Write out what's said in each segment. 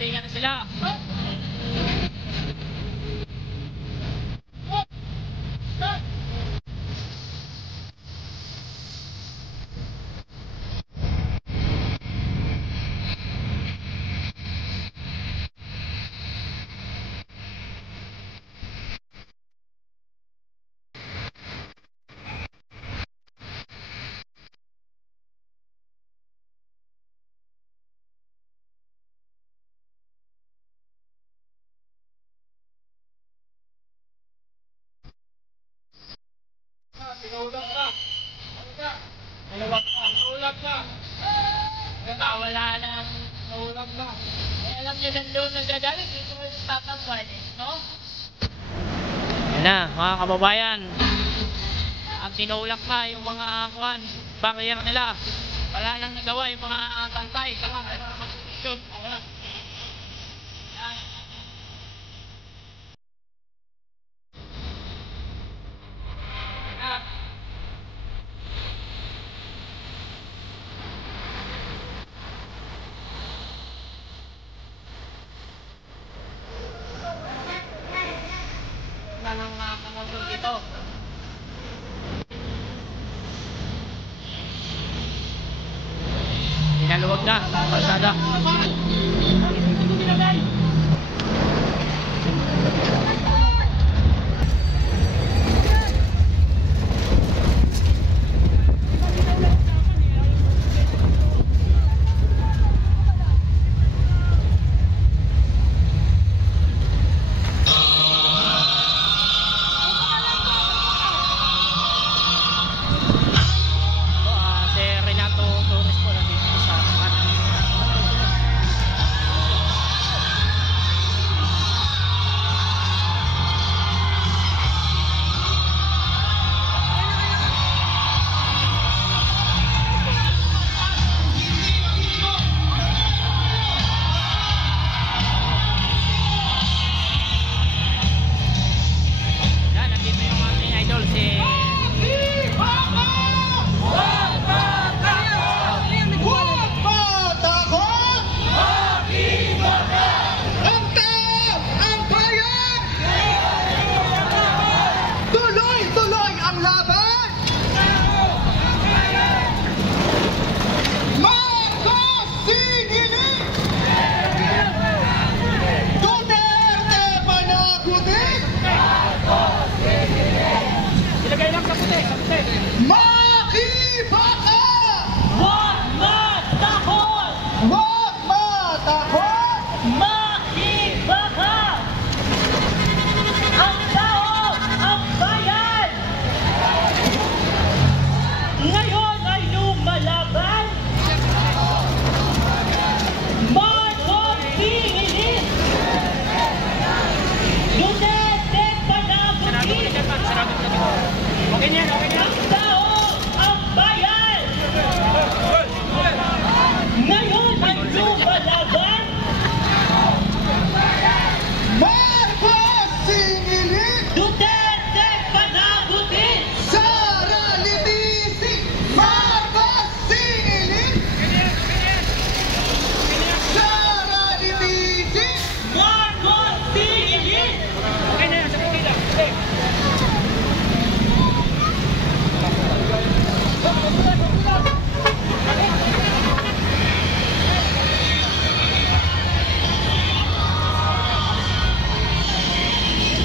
Nagdatingan na sila. Tinulak ka. Tinulak ka. Wala na. Tinulak ka. Alam niyo nandun nagagalit. Dito kayo tatambay. No? Yan na mga kababayan. Ang tinulak na yung mga barrier nila. Wala nang nagawa yung mga tantay. Shoot. Dito. Inaluwag na kalsada.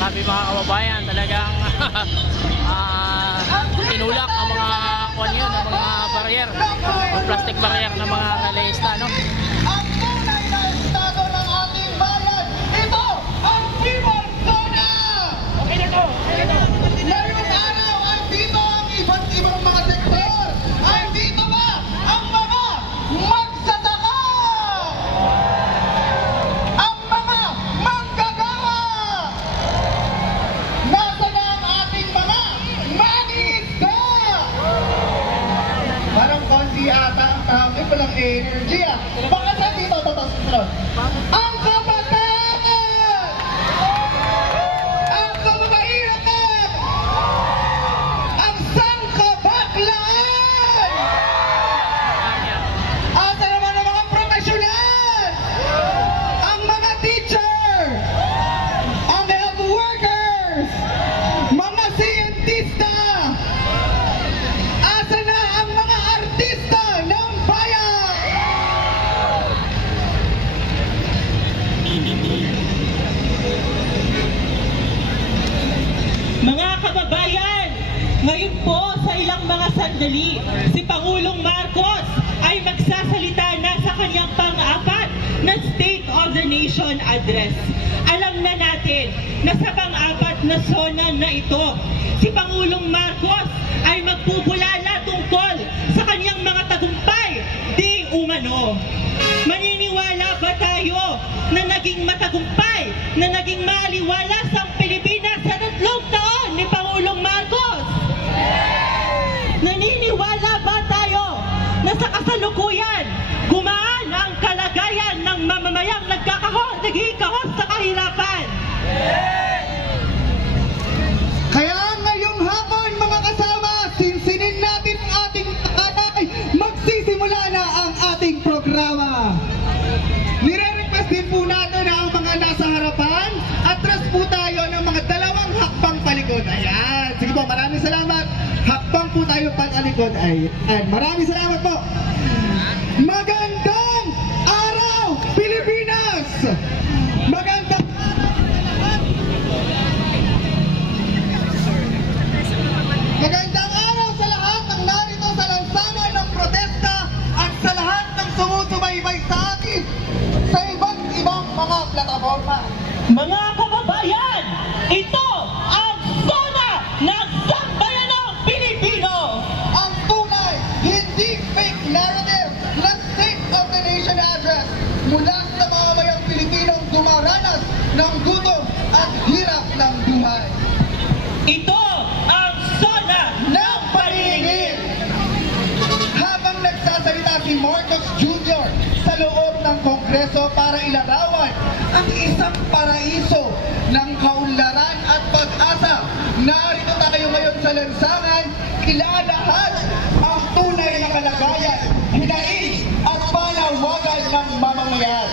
Sabi mga kababayan, talagang tinulak ang mga kuwan yun, ang mga barrier, ang plastic barrier ng mga relayista, no? Ang tunay na estado ng ating bayan, ito ang Primar Zona! Okay na to, okay na to. Ngayong araw, andito ang iba't ibang mga sektor. Andito ba ang mga magsasaka? Ang mga manggagawa? Nasa na ang ating mga mangisda? Parang konti ata ang tao. May palang energy ah. Baka sa dito, sunod. Ang kabataan! Ang kababaihan! Ang sangkabaklaan! Asa naman ang mga profesional? Ang ilang mga sandali, si Pangulong Marcos ay magsasalita na sa kanyang pang-apat na State of the Nation address. Alam na natin na sa pang-apat na zona na ito, si Pangulong Marcos ay magpupulala tungkol sa kanyang mga tagumpay di umano. Maniniwala ba tayo na naging matagumpay, na naging maliwalas ang Pilipinas sa 3 taon ni Pangulong Marcos? Naniniwala ba tayo na sa kasalukuyan, gumaan ang kalagayan ng mamamayang nagkikahos sa kahirapan? Kaya ngayong hapon mga kasama, sinsinin natin ang ating tatay, magsisimula na ang ating programa. Nire-request din po natin ang mga nasa harapan, atras po tayo ng mga 2 hakbang palikod. Ayan, sige po, maraming salamat. Hakbang po tayo palikod. Ayan, maraming salamat po. Magandang araw, Pilipinas! Magandang araw sa lahat ng narito sa lansangan ng protesta at sa lahat ng sumusubaybay sa atin sa iba't ibang mga plataforma. Mga kababayan, ito ang zona ng sambayanang Pilipino! Ang tunay, hindi fake narrative na State of the Nation address mula sa mamamayang Pilipinong dumaranas ng gutom at hirap ng buhay. Ito ang zona ng paniningil! Habang nagsasalita si Marcos Jr. sa loob ng Kongreso para ilarawan ang isang paraiso ng kaunlaran at pag-asa, narito tayo ngayon sa lansangan, ilalahat ang tunay na kalagayan, hinaing at panawagan ng mamamayan.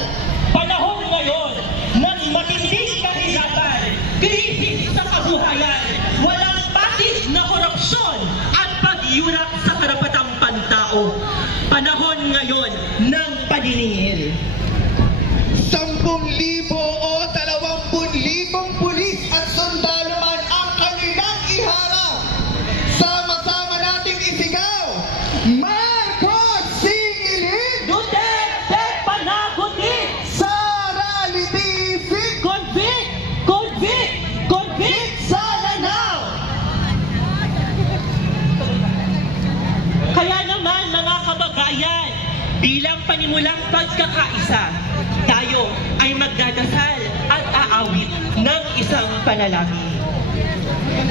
Panahon ngayon ng matinding kahirapan, krisis sa kabuhayan, walang patis na korupsyon at pagyurak sa karapatang pantao. Panahon ngayon ng paniningil. 10,000 o 20,000 pulis at sundalo man ang kanilang iharap. Sama-sama nating isigaw, Marcos singilin! Duterte panagutin! Sara litisik! Convict! Convict! Convict! Sana now! Kaya naman mga kababayan, bilang panimulang pagkakaisa, tayo ay magdadasal at aawit ng isang panalangin.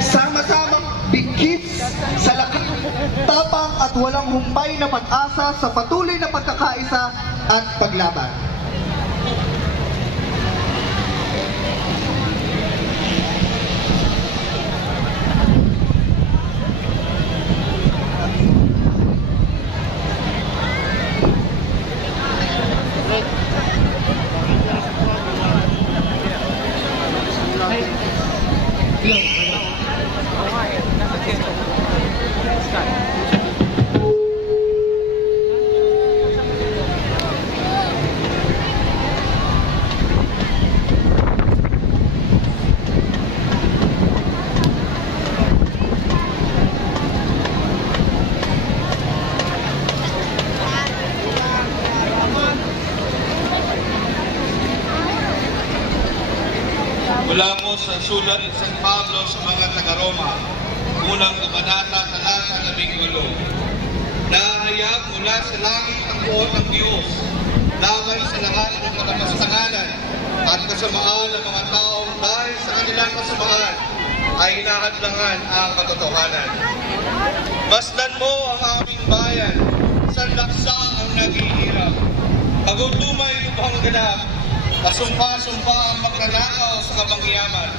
Sama-samang bigkis sa lakas, tapang at walang humpay na pag-asa sa patuloy na pagkakaisa at paglaban. Mula mo sa sulat ng San Pablo sa mga taga-Roma, unang kabanata talata 18. Nahayag mula sa langit ang buot ng Diyos, laban sa lahat ng katapastanganan at kasamaan ng mga taong dahil sa kanilang kasamaan ay hinahadlangan ang katotohanan. Masdan mo ang aming bayan, sa laksa ang naghihirap. Pagutumay lubhang ganap, kasumpa-sumpa ang magnanakaw sa kabangyaman.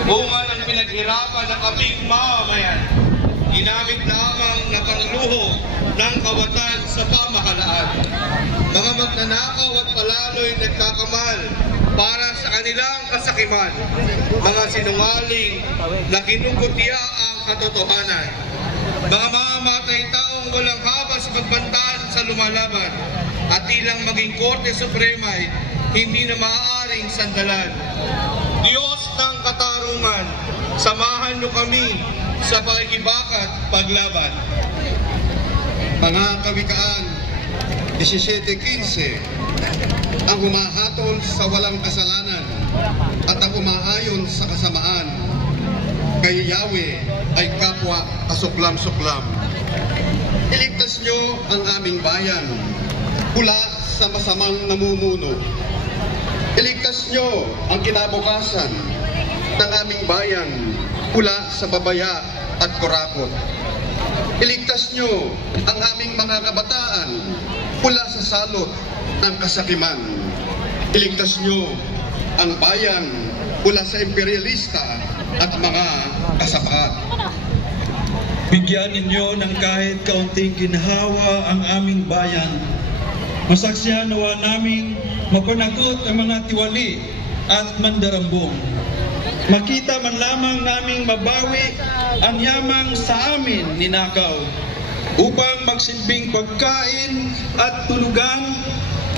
Bunga ng pinaghirapan ng aming mamamayan. Ginamit lamang na pangluho ng kawatan sa pamahalaan. Mga magnanakaw at palalo'y nagkakamal para sa kanilang kasakiman. Mga sinungaling na kinukutya ang katotohanan. Mga mamamatay taong walang habas pagbantaan sa lumalaban at ilang maging Korte Suprema hindi na maaaring sandalan. Diyos ng katarungan, samahan niyo kami sa pakikibakat paglaban. Mga kawikaan 17:15, ang humahatol sa walang kasalanan at ang humahayon sa kasamaan kay Yahweh ay kapwa kasuklam-suklam. Iligtas niyo ang aming bayan mula sa masamang namumuno. Iligtas niyo ang kinabukasan ng aming bayan mula sa babaya at kurakot. Iligtas niyo ang aming mga kabataan mula sa salot ng kasakiman. Iligtas niyo ang bayan mula sa imperialista at mga kasapaat. Bigyan ninyo ng kahit kaunting ginhawa ang aming bayan. Masaksihan nawa naming mapanagot ang mga tiwali at mandarambong. Makita man lamang naming mabawi ang yamang sa amin ninakaw upang magsilbing pagkain at tulugan,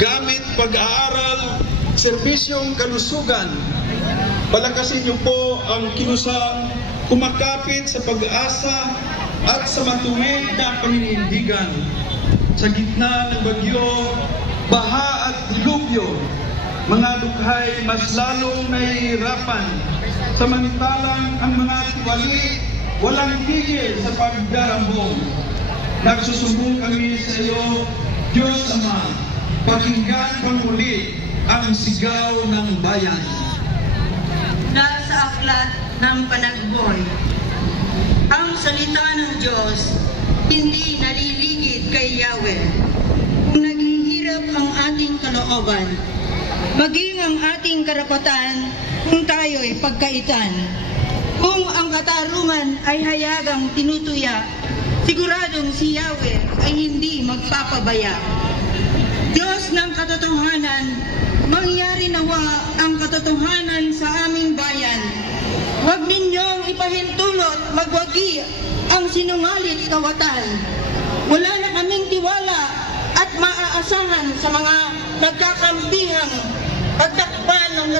gamit pag-aaral, serbisyong kalusugan. Palakasin niyo po ang kinusang kumakapit sa pag-asa at sa matuwid na paninindigan. Sa gitna ng bagyo, baha at dilubyo, mga dukhay mas lalong nahihirapan. Samantalang ang mga tiwali walang tigil sa pagdarambong. Nagsusumbong kami sa iyo, Diyos Ama, pakinggan pamuli ang sigaw ng bayan. Nasa aklat ng panagboy, ang salita ng Diyos hindi naliligid kay Yahweh. Kung naghihirap ang ating kalooban, maging ang ating karapatan kung tayo'y pagkaitan. Kung ang katarungan ay hayagang tinutuya, siguradong si Yahweh ay hindi magpapabaya. Diyos ng katotohanan, mangyari nawa ang katotohanan sa aming bayan. Huwag ninyong ipahintulot magwagi ang sinungalit kawatan. Wala na kaming tiwala at maaasahan sa mga nagkakampihang pagtakpan ng